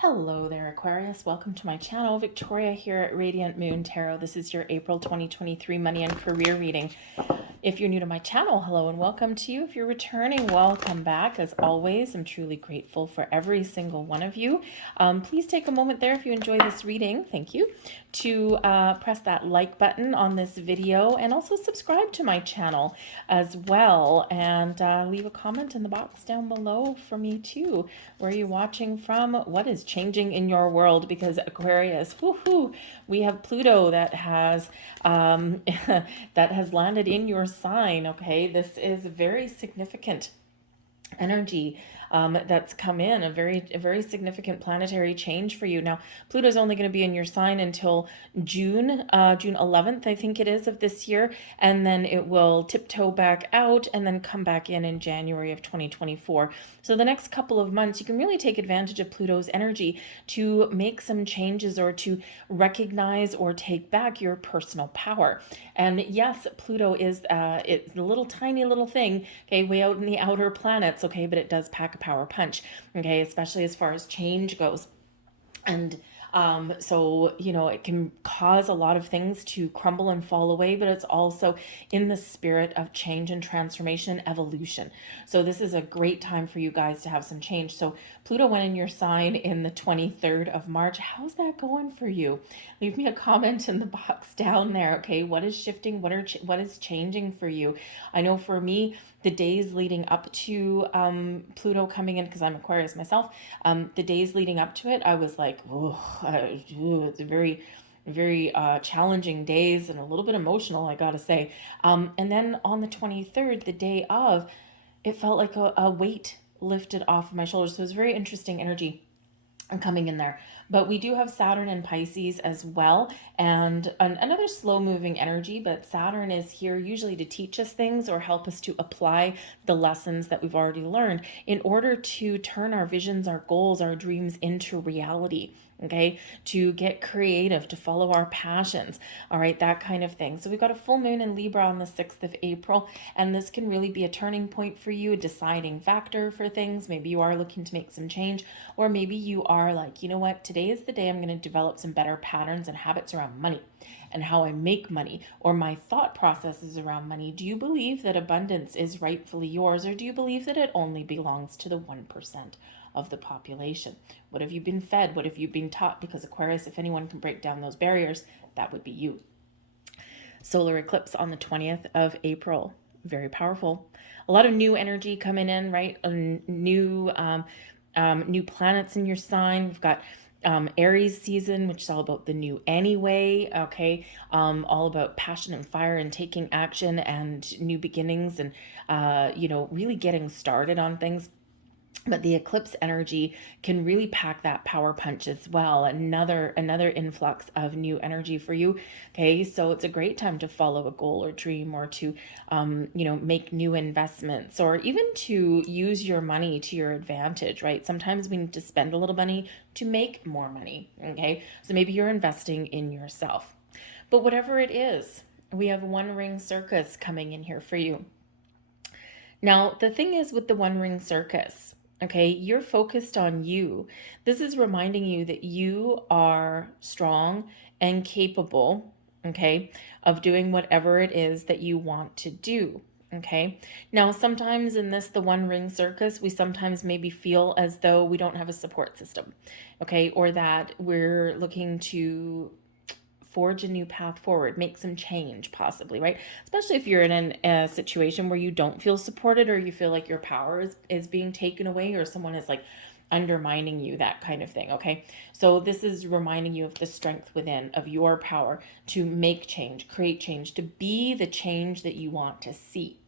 Hello there, Aquarius. Welcome to my channel. Victoria here at Radiant Moon Tarot. This is your April 2023 money and career reading. If you're new to my channel, hello and welcome to you. If you're returning, welcome back. As always, I'm truly grateful for every single one of you. Please take a moment there if you enjoy this reading, thank you, to press that like button on this video and also subscribe to my channel as well. And leave a comment in the box down below for me too. Where are you watching from? What is changing in your world? Because Aquarius, woohoo, we have Pluto that has that has landed in your sign. Okay, this is very significant energy that's come in, a very significant planetary change for you. Now, Pluto's only going to be in your sign until June 11th, I think it is, of this year, and then it will tiptoe back out and then come back in January of 2024. So the next couple of months, you can really take advantage of Pluto's energy to make some changes or to recognize or take back your personal power. And yes, Pluto is it's a little tiny little thing, okay, way out in the outer planets, okay, but it does pack a power punch, okay, especially as far as change goes. And so, you know, it can cause a lot of things to crumble and fall away, but it's also in the spirit of change and transformation and evolution. So this is a great time for you guys to have some change. So Pluto went in your sign in the 23rd of March. How's that going for you? Leave me a comment in the box down there. Okay, what is shifting? What is changing for you? I know for me, the days leading up to Pluto coming in, because I'm Aquarius myself, the days leading up to it, I was like, it's a very challenging days and a little bit emotional, I gotta say. And then on the 23rd, the day of, it felt like a weight lifted off of my shoulders. So it was very interesting energy coming in there. But we do have Saturn and Pisces as well, and another slow moving energy. But Saturn is here usually to teach us things or help us to apply the lessons that we've already learned in order to turn our visions, our goals, our dreams into reality. Okay, to get creative, to follow our passions, all right, that kind of thing. So we've got a full moon in Libra on the 6th of April, and this can really be a turning point for you, a deciding factor for things. Maybe you are looking to make some change, or maybe you are like, you know what, today is the day I'm going to develop some better patterns and habits around money and how I make money, or my thought processes around money. Do you believe that abundance is rightfully yours, or do you believe that it only belongs to the 1% of the population? What have you been fed? What have you been taught? Because Aquarius, if anyone can break down those barriers, that would be you. Solar eclipse on the 20th of April. Very powerful. A lot of new energy coming in, right? New planets in your sign. We've got Aries season, which is all about the new anyway, okay, all about passion and fire and taking action and new beginnings and, really getting started on things. But the eclipse energy can really pack that power punch as well. Another influx of new energy for you. Okay, so it's a great time to follow a goal or dream, or to make new investments, or even to use your money to your advantage, right? Sometimes we need to spend a little money to make more money. Okay, so maybe you're investing in yourself. But whatever it is, we have One Ring Circus coming in here for you. Now, the thing is with the One Ring Circus, okay, you're focused on you. This is reminding you that you are strong and capable, okay, of doing whatever it is that you want to do. Okay. Now, sometimes in the One Ring Circus, we sometimes maybe feel as though we don't have a support system, okay, or that we're looking to forge a new path forward, make some change possibly, right? Especially if you're in a situation where you don't feel supported, or you feel like your power is being taken away, or someone is like undermining you, that kind of thing, okay? So this is reminding you of the strength within, of your power to make change, create change, to be the change that you want to see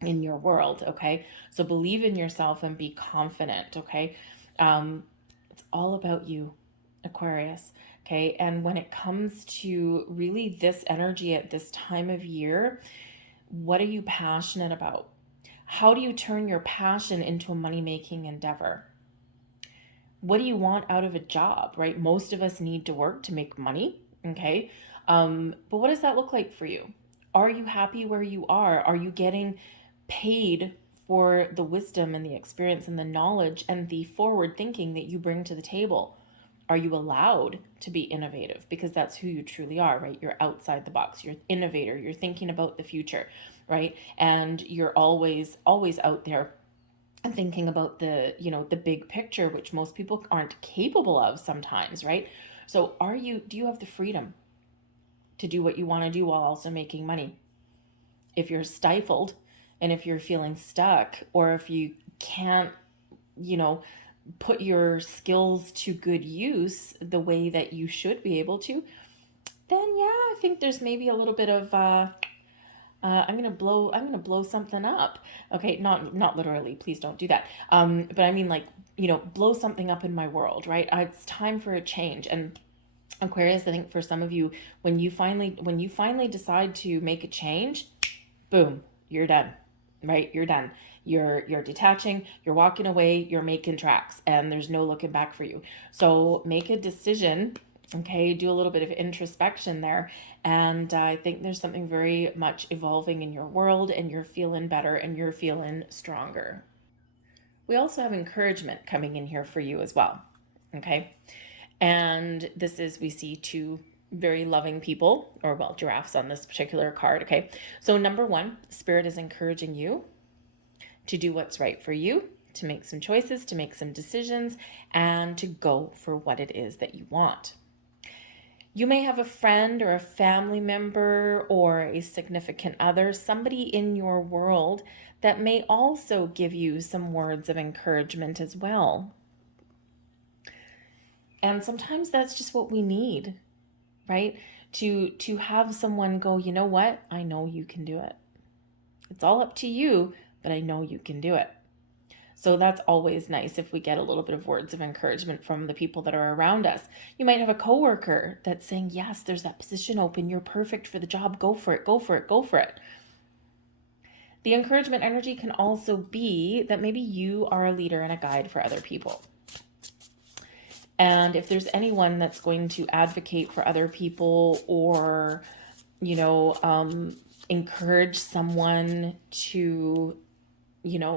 in your world, okay? So believe in yourself and be confident, okay? It's all about you, Aquarius. Okay, and when it comes to really this energy at this time of year, what are you passionate about? How do you turn your passion into a money-making endeavor? What do you want out of a job, right? Most of us need to work to make money, okay? But what does that look like for you? Are you happy where you are? Are you getting paid for the wisdom and the experience and the knowledge and the forward thinking that you bring to the table. Are you allowed to be innovative? Because that's who you truly are, right? You're outside the box. You're innovator. You're thinking about the future, right? And you're always out there and thinking about the, the big picture, which most people aren't capable of sometimes, right? So do you have the freedom to do what you want to do while also making money? If you're stifled and if you're feeling stuck, or if you can't, put your skills to good use the way that you should be able to, then yeah, I think there's maybe a little bit of I'm gonna blow something up. Okay, not literally, please don't do that. But I mean, like, blow something up in my world, right? It's time for a change. And Aquarius, I think for some of you, when you finally decide to make a change, boom, you're done, right? You're done. You're detaching, you're walking away, you're making tracks, and there's no looking back for you. So make a decision, okay? Do a little bit of introspection there. And I think there's something very much evolving in your world, and you're feeling better and you're feeling stronger. We also have encouragement coming in here for you as well, okay? And this is, we see two very loving people, or well, giraffes on this particular card, okay? So number one, Spirit is encouraging you to do what's right for you, to make some choices, to make some decisions, and to go for what it is that you want. You may have a friend or a family member or a significant other, somebody in your world that may also give you some words of encouragement as well. And sometimes that's just what we need, right? To have someone go, you know what? I know you can do it. It's all up to you, but I know you can do it. So that's always nice if we get a little bit of words of encouragement from the people that are around us. You might have a coworker that's saying, yes, there's that position open. You're perfect for the job. Go for it, go for it, go for it. The encouragement energy can also be that maybe you are a leader and a guide for other people. And if there's anyone that's going to advocate for other people, or, encourage someone to,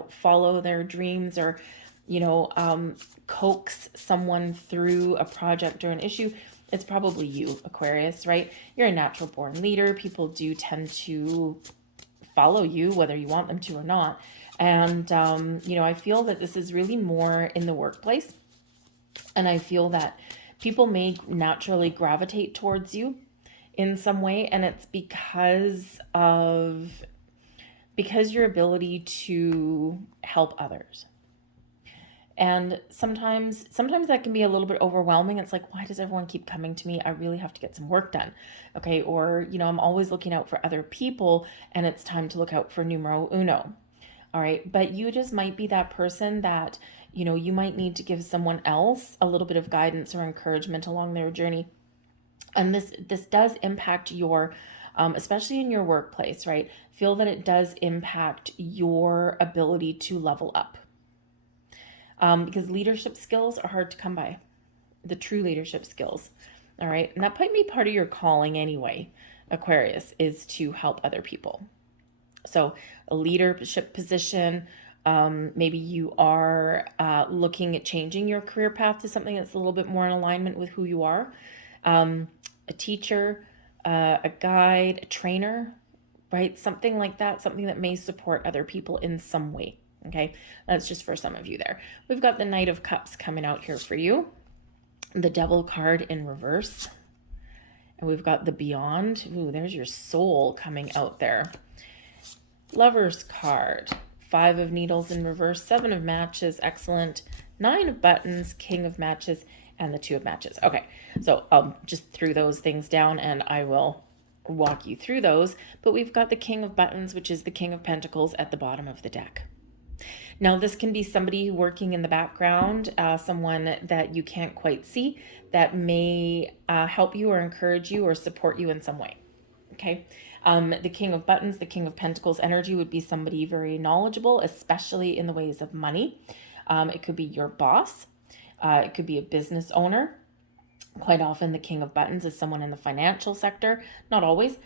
follow their dreams, or, coax someone through a project or an issue, it's probably you, Aquarius, right? You're a natural born leader. People do tend to follow you, whether you want them to or not. And, I feel that this is really more in the workplace. And I feel that people may naturally gravitate towards you in some way. And it's because your ability to help others. And sometimes that can be a little bit overwhelming. It's like, why does everyone keep coming to me? I really have to get some work done. Okay. Or, I'm always looking out for other people, and it's time to look out for numero uno. All right. But you just might be that person that, you might need to give someone else a little bit of guidance or encouragement along their journey. And this does impact your, especially in your workplace, right? Feel that it does impact your ability to level up. Because leadership skills are hard to come by, the true leadership skills. All right. And that might be part of your calling anyway, Aquarius, is to help other people. So a leadership position, maybe you are looking at changing your career path to something that's a little bit more in alignment with who you are. A teacher, a guide, a trainer, right? Something like that, something that may support other people in some way. Okay, that's just for some of you there. We've got the Knight of Cups coming out here for you. The Devil card in reverse. And we've got the Beyond. Ooh, there's your soul coming out there. Lover's card. 5 of Needles in reverse. 7 of Matches. Excellent. 9 of Buttons. King of Matches. And the 2 of Matches. Okay, so I'll just threw those things down and I will walk you through those. But we've got the King of Buttons, which is the King of Pentacles, at the bottom of the deck. Now, this can be somebody working in the background, someone that you can't quite see, that may help you or encourage you or support you in some way. Okay. The King of Buttons, the King of Pentacles energy would be somebody very knowledgeable, especially in the ways of money. It could be your boss. It could be a business owner. Quite often, the King of Buttons is someone in the financial sector. Not always.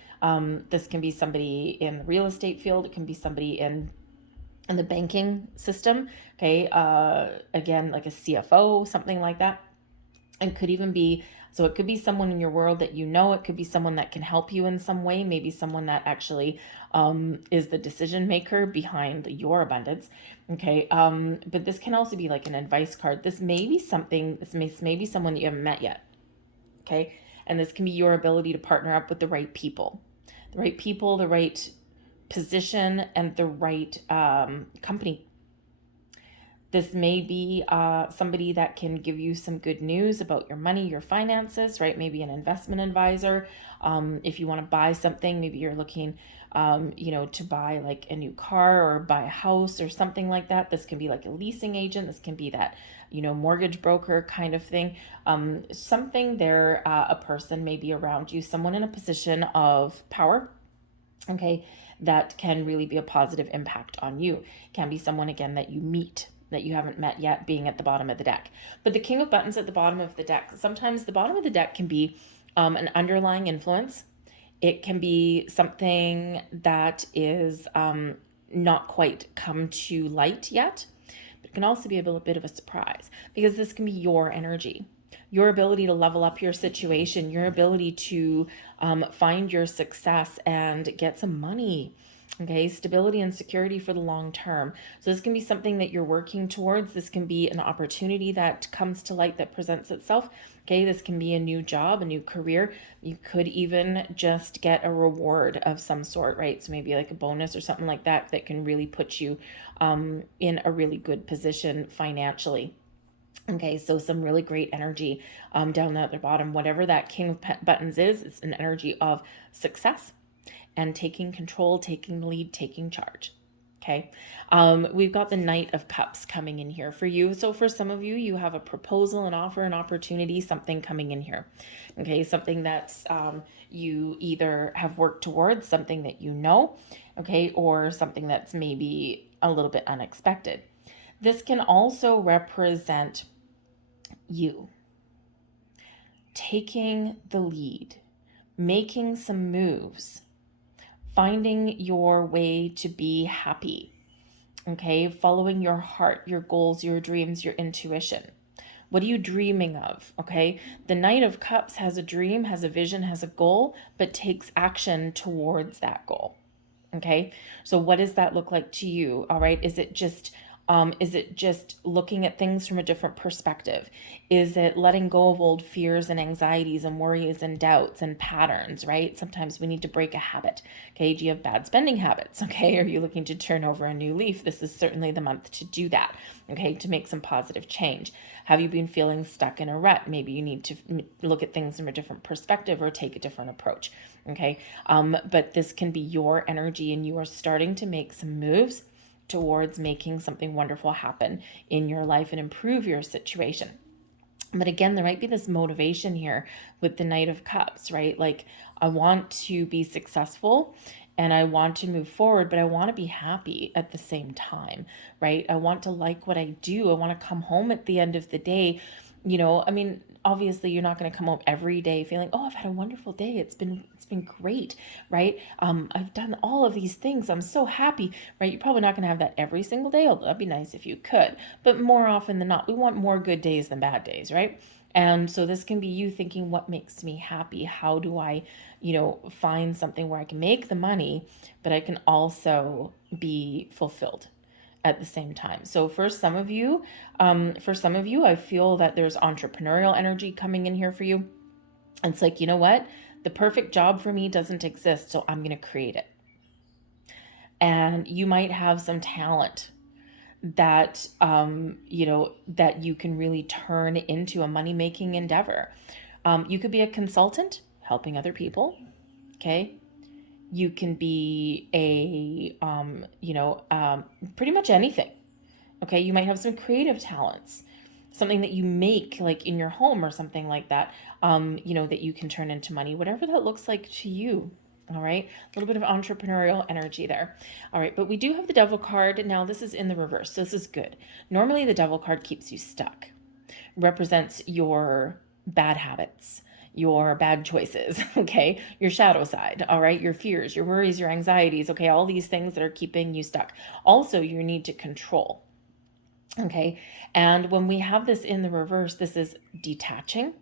This can be somebody in the real estate field. It can be somebody in in the banking system. Okay. Again, like a CFO, something like that. It could even be, so it could be someone in your world that you know, it could be someone that can help you in some way, maybe someone that actually is the decision maker behind your abundance. Okay. But this can also be like an advice card. This may be something, this may be someone that you haven't met yet. Okay. And this can be your ability to partner up with the right people, the right position, and the right company. This may be somebody that can give you some good news about your money, your finances, right? Maybe an investment advisor. If you want to buy something, maybe you're looking, to buy like a new car or buy a house or something like that. This can be like a leasing agent. This can be that, mortgage broker kind of thing. Something there, a person maybe around you, someone in a position of power. Okay, that can really be a positive impact on you. Can be someone, again, that you meet that you haven't met yet, being at the bottom of the deck. But the King of Buttons at the bottom of the deck, sometimes the bottom of the deck can be an underlying influence. It can be something that is not quite come to light yet, but it can also be a bit of a surprise, because this can be your energy, your ability to level up your situation, your ability to find your success and get some money. Okay, stability and security for the long term. So this can be something that you're working towards. This can be an opportunity that comes to light, that presents itself. Okay, this can be a new job, a new career. You could even just get a reward of some sort, right? So maybe like a bonus or something like that that can really put you in a really good position financially. Okay, so some really great energy down at the bottom. Whatever that King of Buttons is, it's an energy of success and taking control, taking the lead, taking charge. Okay, we've got the Knight of Cups coming in here for you. So for some of you, you have a proposal, an offer, an opportunity, something coming in here. Okay, something that's you either have worked towards, something that you know, okay, or something that's maybe a little bit unexpected. This can also represent you taking the lead, making some moves, finding your way to be happy, okay? Following your heart, your goals, your dreams, your intuition. What are you dreaming of, okay? The Knight of Cups has a dream, has a vision, has a goal, but takes action towards that goal, okay? So what does that look like to you, all right? Is it just looking at things from a different perspective? Is it letting go of old fears and anxieties and worries and doubts and patterns, right? Sometimes we need to break a habit. Okay, do you have bad spending habits? Okay, are you looking to turn over a new leaf? This is certainly the month to do that, okay, to make some positive change. Have you been feeling stuck in a rut? Maybe you need to look at things from a different perspective or take a different approach, okay? But this can be your energy, and you are starting to make some moves towards making something wonderful happen in your life and improve your situation. But again, there might be this motivation here with the Knight of Cups, right? Like, I want to be successful and I want to move forward, but I want to be happy at the same time, right? I want to like what I do. I want to come home at the end of the day. I mean, obviously you're not going to come home every day feeling, oh, I've had a wonderful day. It's been great, right? I've done all of these things. I'm so happy, right? You're probably not going to have that every single day, although that'd be nice if you could. But more often than not, we want more good days than bad days, right? And so this can be you thinking, what makes me happy? How do I, find something where I can make the money, but I can also be fulfilled at the same time. So for some of you, I feel that there's entrepreneurial energy coming in here for you. It's like, you know what? The perfect job for me doesn't exist, so I'm going to create it. And you might have some talent that, that you can really turn into a money-making endeavor. You could be a consultant helping other people, okay? You can be pretty much anything, okay? You might have some creative talents, something that you make like in your home or something like that, that you can turn into money, whatever that looks like to you. All right, a little bit of entrepreneurial energy there. All right, but we do have the Devil card. Now this is in the reverse, so this is good. Normally the Devil card keeps you stuck, represents your bad habits, your bad choices, okay? Your shadow side, all right? Your fears, your worries, your anxieties, okay? All these things that are keeping you stuck. Also, your need to control, okay? And when we have this in the reverse, this is detaching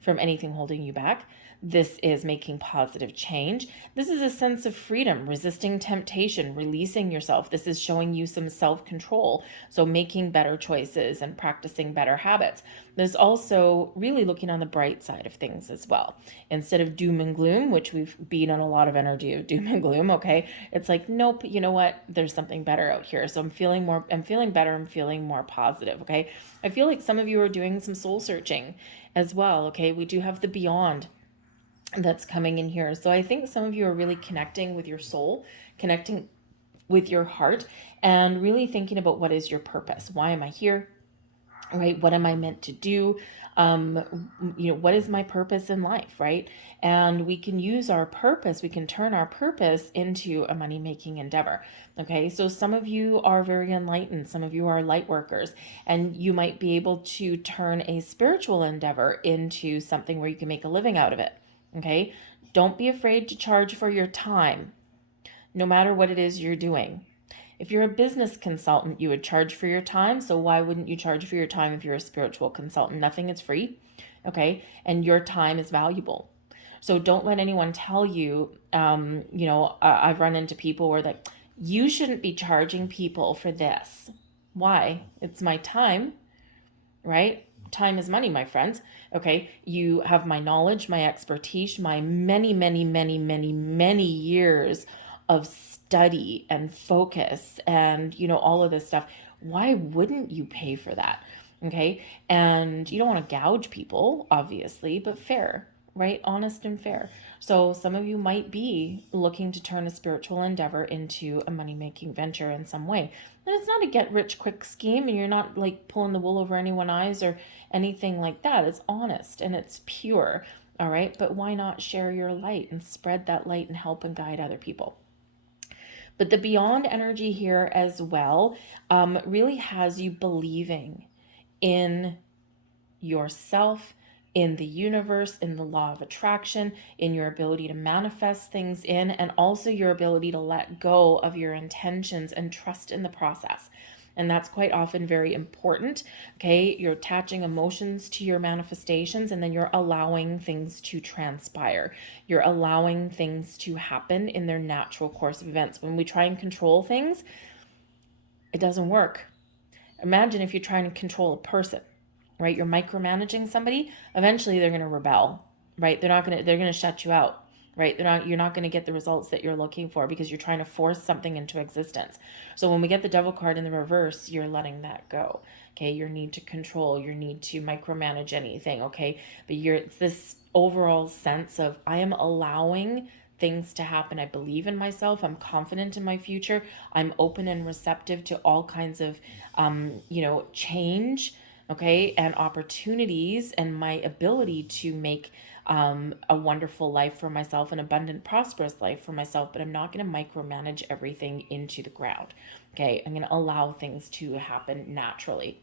from anything holding you back. This is making positive change. This is a sense of freedom, resisting temptation, releasing yourself. This is showing you some self-control. So making better choices and practicing better habits. There's also really looking on the bright side of things as well. Instead of doom and gloom, which we've been on a lot of energy of doom and gloom, okay? It's like, nope, you know what? There's something better out here. So I'm feeling better, I'm feeling more positive, okay? I feel like some of you are doing some soul searching as well, okay? We do have the beyond that's coming in here. So I think some of you are really connecting with your soul, connecting with your heart, and really thinking about what is your purpose. Why am I here? Right? What am I meant to do? What is my purpose in life, right? And we can use our purpose, we can turn our purpose into a money-making endeavor. Okay, so some of you are very enlightened, some of you are light workers, and you might be able to turn a spiritual endeavor into something where you can make a living out of it. Okay, don't be afraid to charge for your time, no matter what it is you're doing. If you're a business consultant, you would charge for your time. So why wouldn't you charge for your time if you're a spiritual consultant? Nothing is free, okay? And your time is valuable. So don't let anyone tell you, I've run into people where like, you shouldn't be charging people for this. Why? It's my time, right? Time is money, my friends. Okay, you have my knowledge, my expertise, my many, many, many, many, many years of study and focus and, all of this stuff. Why wouldn't you pay for that? Okay, and you don't want to gouge people, obviously, but fair, right? Honest and fair. So some of you might be looking to turn a spiritual endeavor into a money-making venture in some way. And it's not a get-rich-quick scheme, and you're not like pulling the wool over anyone's eyes or anything like that. It's honest and it's pure, all right? But why not share your light and spread that light and help and guide other people? But the beyond energy here as well really has you believing in yourself, in the universe, in the law of attraction, in your ability to manifest things in, and also your ability to let go of your intentions and trust in the process. And that's quite often very important. Okay, you're attaching emotions to your manifestations, and then you're allowing things to transpire. You're allowing things to happen in their natural course of events. When we try and control things, it doesn't work. Imagine if you're trying to control a person, right? You're micromanaging somebody. Eventually they're going to rebel, right? They're going to shut you out, right? You're not going to get the results that you're looking for because you're trying to force something into existence. So when we get the Devil card in the reverse, you're letting that go. Okay. Your need to control, your need to micromanage anything. Okay. But it's this overall sense of, I am allowing things to happen. I believe in myself. I'm confident in my future. I'm open and receptive to all kinds of, change, okay, and opportunities, and my ability to make a wonderful life for myself, an abundant, prosperous life for myself. But I'm not going to micromanage everything into the ground. Okay, I'm going to allow things to happen naturally.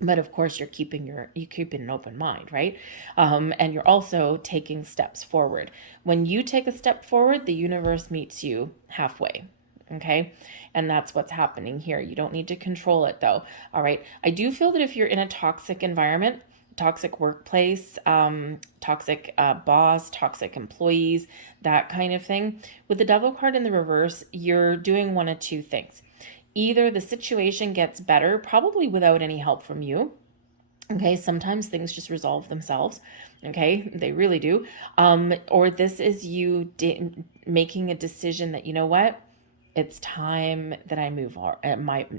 But of course, you're keeping an open mind, right? And you're also taking steps forward. When you take a step forward, the universe meets you halfway. Okay. And that's what's happening here. You don't need to control it though. All right. I do feel that if you're in a toxic environment, toxic workplace, toxic boss, toxic employees, that kind of thing, with the Devil card in the reverse, you're doing one of two things. Either the situation gets better, probably without any help from you. Okay, sometimes things just resolve themselves. Okay, they really do. Or this is you making a decision that, you know what, it's time that I move on.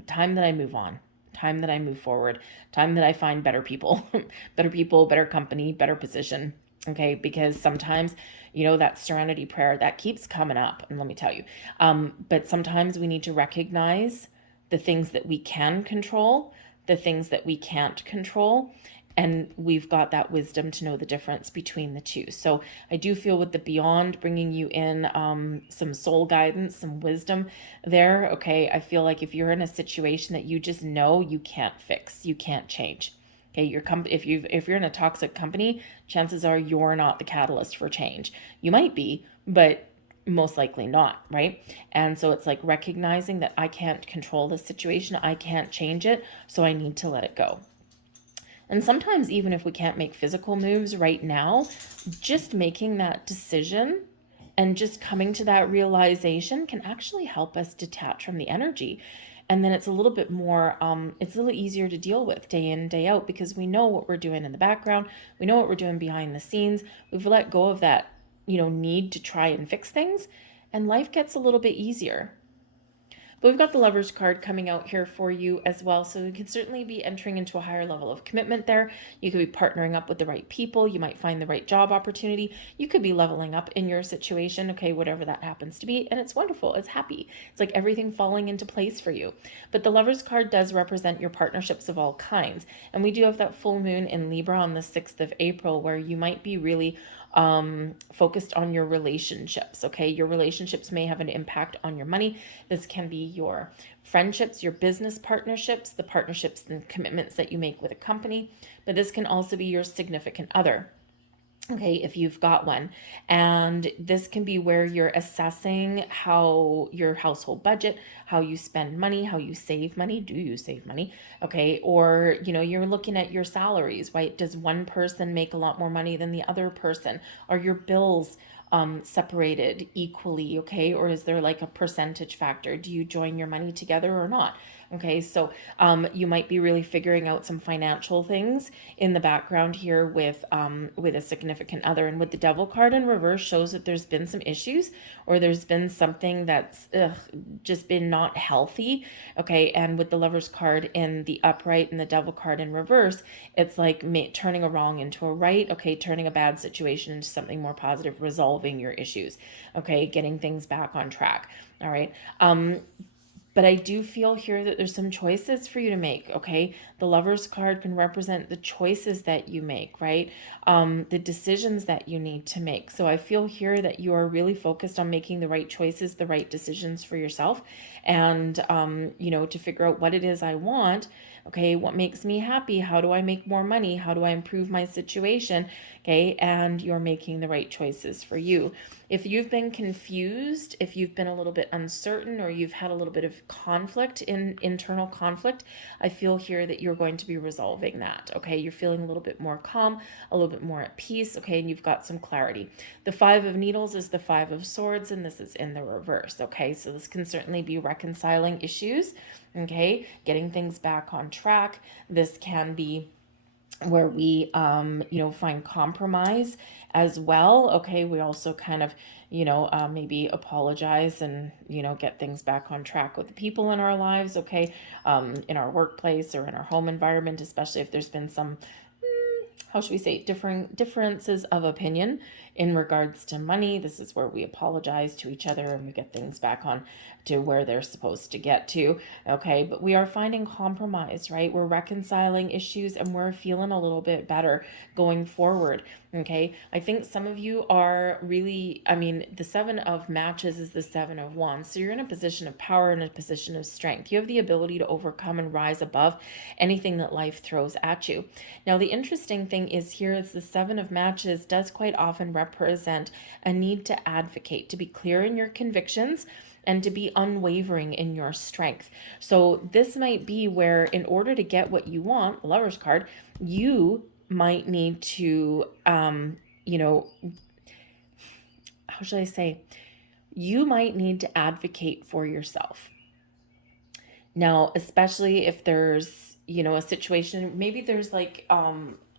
Time that I move on. Time that I move forward. Time that I find better people, better company, better position. Okay, because sometimes, that serenity prayer that keeps coming up, and let me tell you, but sometimes we need to recognize the things that we can control, the things that we can't control, and we've got that wisdom to know the difference between the two. So I do feel with the beyond bringing you in some soul guidance, some wisdom there. Okay, I feel like if you're in a situation that you just know you can't fix, you can't change. Okay, if you're in a toxic company, chances are you're not the catalyst for change. You might be, but most likely not, right? And so it's like recognizing that I can't control the situation, I can't change it, so I need to let it go. And sometimes even if we can't make physical moves right now, just making that decision and just coming to that realization can actually help us detach from the energy. And then it's a little bit more, it's a little easier to deal with day in, day out, because we know what we're doing in the background. We know what we're doing behind the scenes. We've let go of that, need to try and fix things. And life gets a little bit easier. But we've got the Lovers card coming out here for you as well. So you can certainly be entering into a higher level of commitment there. You could be partnering up with the right people. You might find the right job opportunity. You could be leveling up in your situation, okay, whatever that happens to be. And it's wonderful. It's happy. It's like everything falling into place for you. But the Lovers card does represent your partnerships of all kinds. And we do have that full moon in Libra on the 6th of April where you might be really focused on your relationships. Okay, your relationships may have an impact on your money. This can be your friendships, your business partnerships, the partnerships and commitments that you make with a company, but this can also be your significant other. Okay, if you've got one. And this can be where you're assessing how your household budget, how you spend money, how you save money. Do you save money? Okay, or you're looking at your salaries, right? Does one person make a lot more money than the other person? Are your bills separated equally? Okay, or is there like a percentage factor? Do you join your money together or not? Okay, so you might be really figuring out some financial things in the background here with a significant other. And with the Devil card in reverse shows that there's been some issues, or there's been something that's just been not healthy. Okay, and with the Lovers card in the upright and the Devil card in reverse, it's like turning a wrong into a right. Okay, turning a bad situation into something more positive, resolving your issues. Okay, getting things back on track. All right. But I do feel here that there's some choices for you to make, okay? The Lovers card can represent the choices that you make, right? The decisions that you need to make. So I feel here that you are really focused on making the right choices, the right decisions for yourself, and, to figure out what it is I want. Okay, what makes me happy? How do I make more money? How do I improve my situation? Okay, and you're making the right choices for you. If you've been confused, if you've been a little bit uncertain, or you've had a little bit of internal conflict, I feel here that you're going to be resolving that. Okay, you're feeling a little bit more calm, a little bit more at peace. Okay, and you've got some clarity. The Five of Needles is the Five of Swords, and this is in the reverse. Okay, so this can certainly be reconciling issues. Okay, getting things back on track. This can be where we find compromise as well. Okay, we also kind of maybe apologize and get things back on track with the people in our lives. Okay, in our workplace or in our home environment, especially if there's been some how should we say, differences of opinion in regards to money. This is where we apologize to each other and we get things back on to where they're supposed to get to. Okay, but we are finding compromise, right? We're reconciling issues and we're feeling a little bit better going forward. Okay, I think some of you are really, the Seven of Matches is the Seven of Wands. So you're in a position of power and a position of strength. You have the ability to overcome and rise above anything that life throws at you. Now, the interesting thing is here is the Seven of Matches does quite often represent a need to advocate, to be clear in your convictions, and to be unwavering in your strength. So this might be where, in order to get what you want, the Lovers card, you might need to, how should I say, you might need to advocate for yourself. Now, especially if there's, a situation, maybe there's like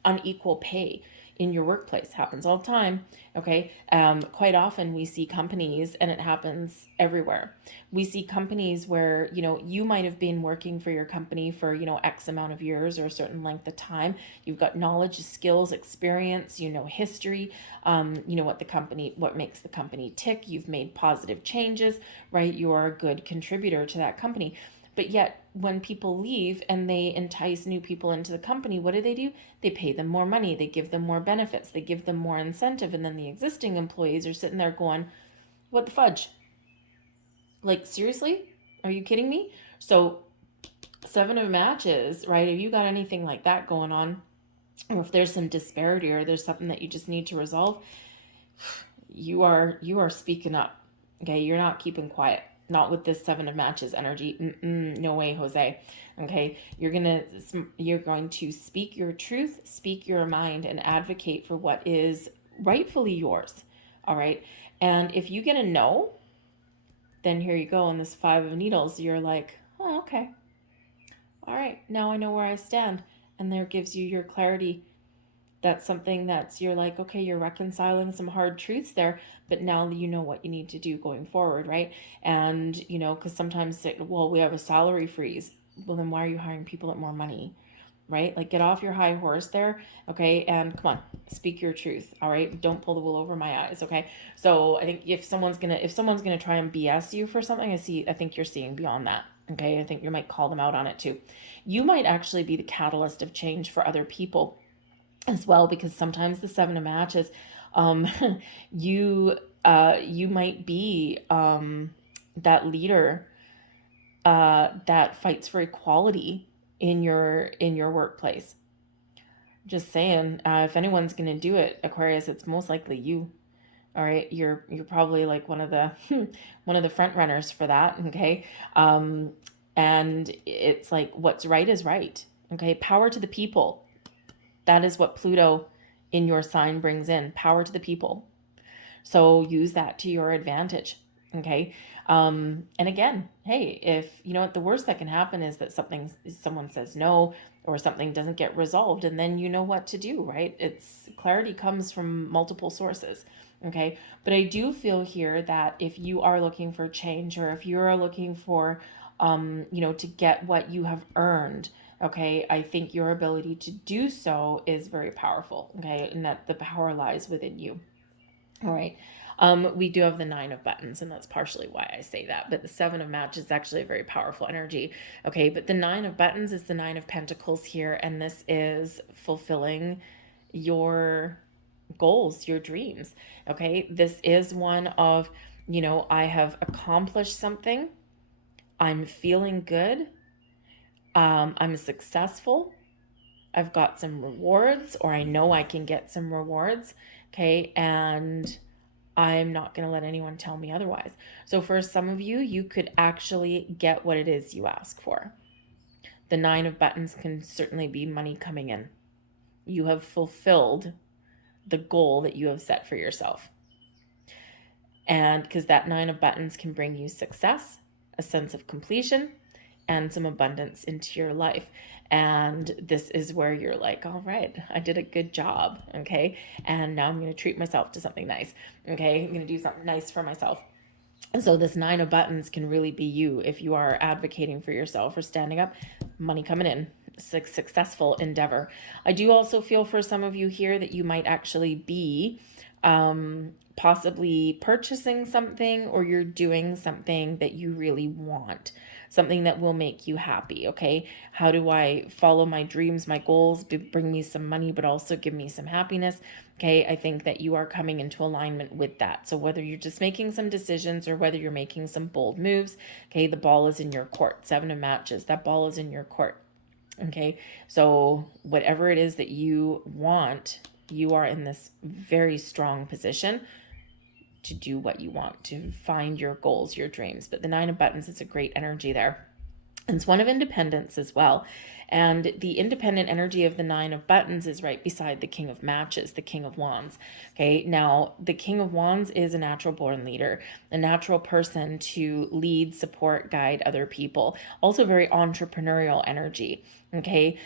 unequal pay in your workplace. Happens all the time. Okay, quite often we see companies, and it happens everywhere. We see companies where you might have been working for your company for X amount of years or a certain length of time. You've got knowledge, skills, experience, history, what makes the company tick. You've made positive changes, right? You're a good contributor to that company. But yet, when people leave and they entice new people into the company, what do? They pay them more money. They give them more benefits. They give them more incentive. And then the existing employees are sitting there going, what the fudge? Like, seriously? Are you kidding me? So Seven of Matches, right? If you got anything like that going on, or if there's some disparity or there's something that you just need to resolve, you are speaking up. Okay, you're not keeping quiet. Not with this Seven of Matches energy. No way, Jose. Okay, you're going to speak your truth, speak your mind, and advocate for what is rightfully yours. All right, and if you get a no, then here you go. On this Five of Needles, you're like, oh, okay, all right, now I know where I stand, and there gives you your clarity. That's something that's, you're like, okay, you're reconciling some hard truths there, but now you know what you need to do going forward, right? And because sometimes well, we have a salary freeze. Well, then why are you hiring people at more money? Right? Like, get off your high horse there. Okay, and come on, speak your truth. All right, don't pull the wool over my eyes. Okay, so I think if someone's gonna try and BS you for something, I think you're seeing beyond that. Okay, I think you might call them out on it too. You might actually be the catalyst of change for other people as well, because sometimes the Seven of Matches, um you might be that leader that fights for equality in your workplace. Just saying, if anyone's going to do it, Aquarius, it's most likely you. All right, you're probably like one of the one of the front runners for that. Okay, and it's like, what's right is right. Okay, power to the people. That is what Pluto in your sign brings in, power to the people. So use that to your advantage. Okay. And again, hey, if you know what, the worst that can happen is that someone says no, or something doesn't get resolved, and then you know what to do, right? It's clarity comes from multiple sources. Okay. But I do feel here that if you are looking for change, or if you're looking for, to get what you have earned, okay, I think your ability to do so is very powerful. Okay. And that the power lies within you. All right. We do have the Nine of Buttons, and that's partially why I say that. But the Seven of Matches is actually a very powerful energy. Okay, but the Nine of Buttons is the Nine of Pentacles here, and this is fulfilling your goals, your dreams. Okay, this is one of, I have accomplished something. I'm feeling good. I'm successful. I've got some rewards, or I know I can get some rewards. Okay, and I'm not going to let anyone tell me otherwise. So for some of you, you could actually get what it is you ask for. The Nine of Buttons can certainly be money coming in. You have fulfilled the goal that you have set for yourself. And because that Nine of Buttons can bring you success, a sense of completion, and some abundance into your life. And this is where you're like, all right, I did a good job. Okay. And now I'm going to treat myself to something nice. Okay. I'm going to do something nice for myself. And so this Nine of Buttons can really be you if you are advocating for yourself or standing up, money coming in, successful endeavor. I do also feel for some of you here that you might actually be possibly purchasing something, or you're doing something that you really want, something that will make you happy. Okay, how do I follow my dreams, my goals, bring me some money, but also give me some happiness? Okay, I think that you are coming into alignment with that. So whether you're just making some decisions, or whether you're making some bold moves, okay, the ball is in your court. Seven of Matches, that ball is in your court. Okay, so whatever it is that you want, you are in this very strong position to do what you want, to find your goals, your dreams. But the Nine of Buttons is a great energy there. And it's one of independence as well. And the independent energy of the Nine of Buttons is right beside the King of Matches, the King of Wands. Okay, now the King of Wands is a natural born leader, a natural person to lead, support, guide other people. Also very entrepreneurial energy. Okay,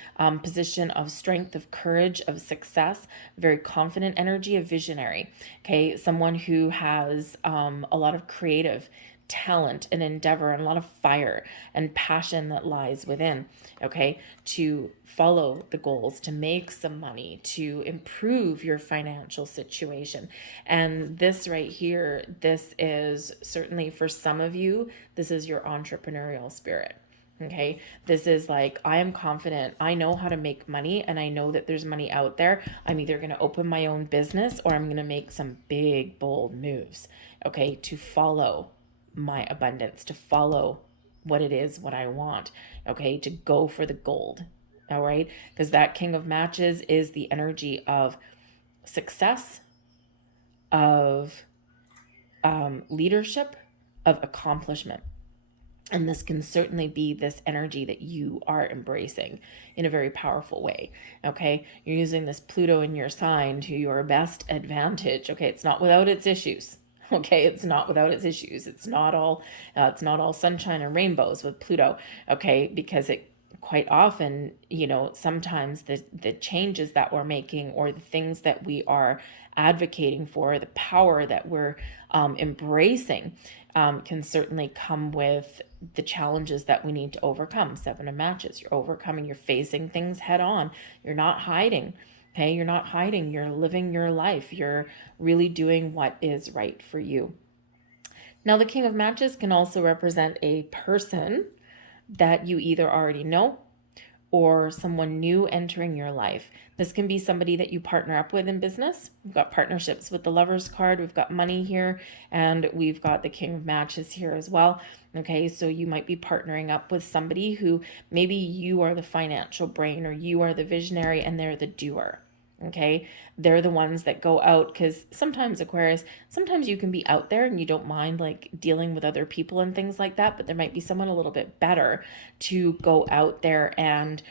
position of strength, of courage, of success, very confident energy, of visionary. Okay, someone who has a lot of creative talent and endeavor, and a lot of fire and passion that lies within, okay, to follow the goals, to make some money, to improve your financial situation. And this right here, this is certainly for some of you, this is your entrepreneurial spirit. Okay, this is like, I am confident, I know how to make money, and I know that there's money out there. I'm either going to open my own business, or I'm going to make some big, bold moves, okay, to follow my abundance, to follow what it is, what I want, okay, to go for the gold. All right, because that King of Matches is the energy of success, of leadership, of accomplishment. And this can certainly be this energy that you are embracing in a very powerful way. Okay, you're using this Pluto in your sign to your best advantage. Okay, it's not without its issues. Okay, it's not without its issues. It's not all sunshine and rainbows with Pluto. Okay, because it quite often, sometimes the changes that we're making, or the things that we are advocating for, the power that we're embracing, can certainly come with the challenges that we need to overcome. Seven of Matches, you're overcoming, you're facing things head on. You're not hiding. Okay, you're not hiding. You're living your life. You're really doing what is right for you. Now, the King of Matches can also represent a person that you either already know or someone new entering your life. This can be somebody that you partner up with in business. We've got partnerships with the Lovers card. We've got money here, and we've got the King of Matches here as well. Okay, so you might be partnering up with somebody who maybe you are the financial brain, or you are the visionary and they're the doer. Okay, they're the ones that go out, because sometimes, Aquarius, sometimes you can be out there and you don't mind like dealing with other people and things like that, but there might be someone a little bit better to go out there and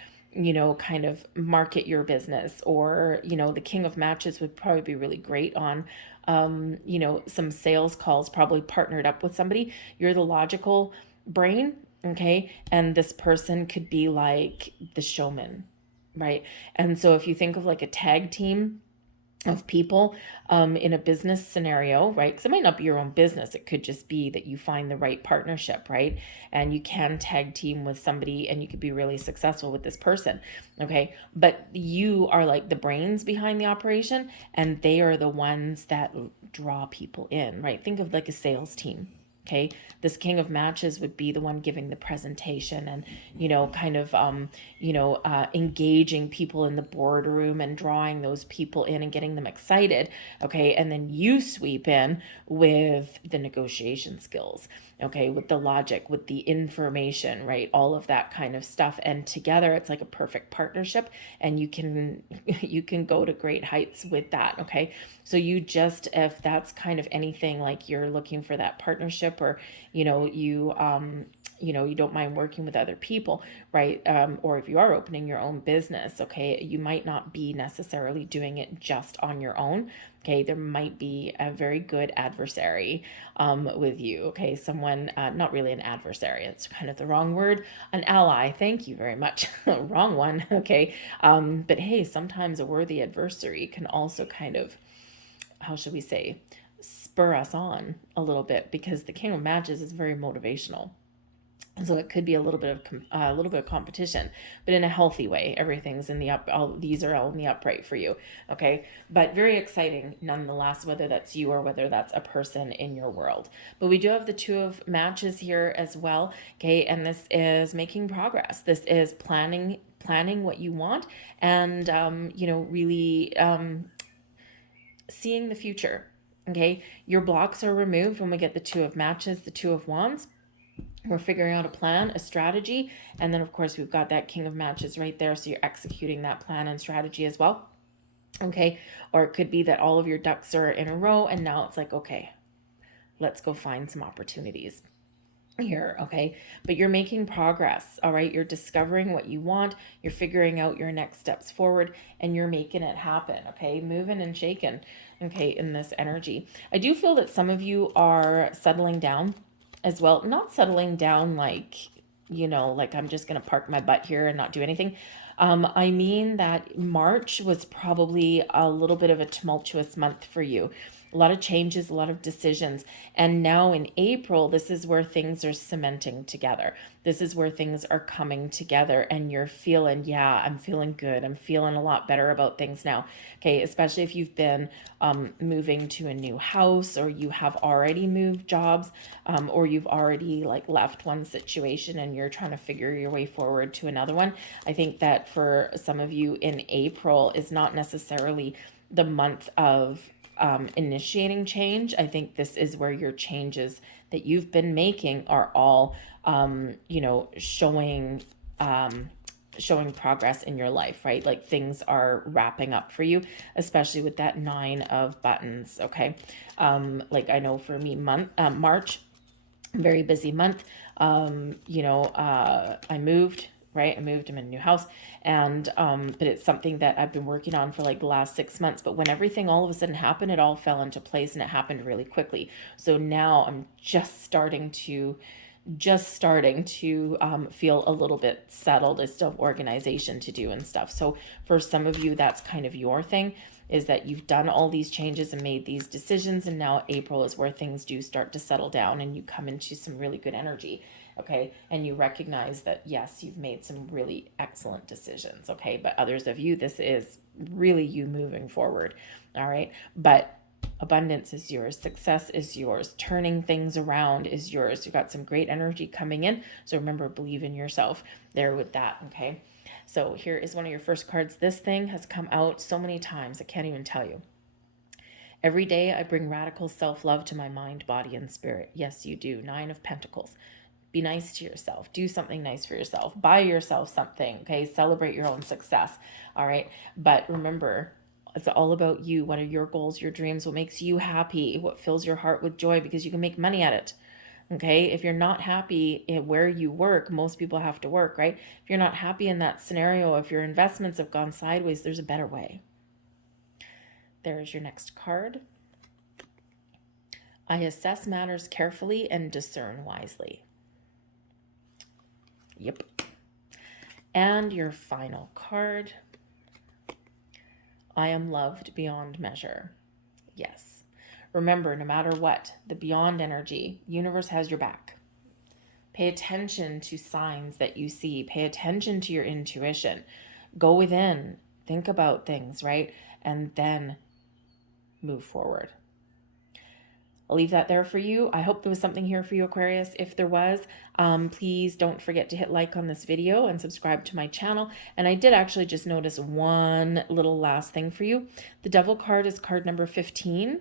kind of market your business. Or the King of Matches would probably be really great on some sales calls, probably partnered up with somebody. You're the logical brain, okay, and this person could be like the showman, right? And so if you think of like a tag team of people in a business scenario, right? Because it might not be your own business. It could just be that you find the right partnership, right? And you can tag team with somebody and you could be really successful with this person, okay? But you are like the brains behind the operation, and they are the ones that draw people in, right? Think of like a sales team. Okay, this King of Matches would be the one giving the presentation and, kind of, engaging people in the boardroom and drawing those people in and getting them excited. Okay, and then you sweep in with the negotiation skills. Okay, with the logic, with the information, right? All of that kind of stuff. And together it's like a perfect partnership, and you can go to great heights with that. Okay, so if that's kind of anything, like you're looking for that partnership, or you don't mind working with other people, right? Or if you are opening your own business, okay, you might not be necessarily doing it just on your own. Okay, there might be a very good adversary with you. Okay, someone, not really an adversary, it's kind of the wrong word, an ally. Thank you very much. Wrong one. Okay, but hey, sometimes a worthy adversary can also kind of, how should we say, spur us on a little bit, because the King of Matches is very motivational. And so it could be a little bit of competition, but in a healthy way. Everything's in the up. These are all in the upright for you. Okay. But very exciting nonetheless, whether that's you or whether that's a person in your world. But we do have the Two of Matches here as well. Okay. And this is making progress. This is planning what you want, and, really, seeing the future. Okay. Your blocks are removed when we get the Two of Matches, the Two of Wands. We're figuring out a plan, a strategy, and then of course we've got that King of Matches right there, so you're executing that plan and strategy as well. Okay, or it could be that all of your ducks are in a row, and now it's like, okay, let's go find some opportunities here. Okay, but you're making progress. All right, you're discovering what you want, you're figuring out your next steps forward, and you're making it happen. Okay, moving and shaking. Okay, in this energy, I do feel that some of you are settling down as well. Not settling down like, like I'm just going to park my butt here and not do anything. I mean that March was probably a little bit of a tumultuous month for you. A lot of changes, a lot of decisions. And now in April, this is where things are cementing together. This is where things are coming together, and you're feeling, yeah, I'm feeling good. I'm feeling a lot better about things now. Okay, especially if you've been moving to a new house, or you have already moved jobs, or you've already like left one situation and you're trying to figure your way forward to another one. I think that for some of you in April is not necessarily the month of initiating change. I think this is where your changes that you've been making are all you know, showing progress in your life, right? Like things are wrapping up for you, especially with that 9 of buttons. Okay. Like I know for me, March, very busy month. You know, I moved, right? I moved, I'm in a new house, and but it's something that I've been working on for like the last 6 months. But when everything all of a sudden happened, it all fell into place and it happened really quickly. So now I'm just starting to feel a little bit settled. I still have organization to do and stuff. So for some of you, that's kind of your thing, is that you've done all these changes and made these decisions, and now April is where things do start to settle down and you come into some really good energy. Okay. And you recognize that, yes, you've made some really excellent decisions. Okay. But others of you, this is really you moving forward. All right. But abundance is yours. Success is yours. Turning things around is yours. You've got some great energy coming in. So remember, believe in yourself there with that. Okay. So here is one of your first cards. This thing has come out so many times, I can't even tell you. Every day I bring radical self-love to my mind, body, and spirit. Yes, you do. 9 of Pentacles. Be nice to yourself. Do something nice for yourself. Buy yourself something. Okay. Celebrate your own success. All right. But remember, it's all about you. What are your goals, your dreams? What makes you happy? What fills your heart with joy? Because you can make money at it. Okay. If you're not happy where you work, most people have to work, right? If you're not happy in that scenario, if your investments have gone sideways, there's a better way. There's your next card. I assess matters carefully and discern wisely. Yep. And your final card. I am loved beyond measure. Yes. Remember, no matter what, the beyond energy, universe has your back. Pay attention to signs that you see. Pay attention to your intuition. Go within. Think about things, right? And then move forward. I'll leave that there for you. I hope there was something here for you, Aquarius. If there was, please don't forget to hit like on this video and subscribe to my channel. And I did actually just notice one little last thing for you. The Devil card is card number 15.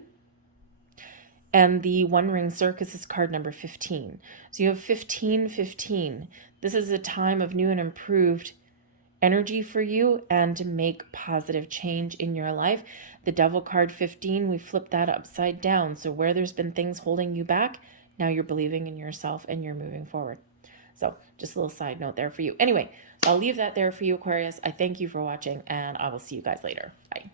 And the One Ring Circus is card number 15. So you have 15, 15. This is a time of new and improved energy for you and to make positive change in your life. The Devil card 15, we flip that upside down. So where there's been things holding you back, now you're believing in yourself and you're moving forward. So just a little side note there for you. Anyway, so I'll leave that there for you, Aquarius. I thank you for watching, and I will see you guys later. Bye.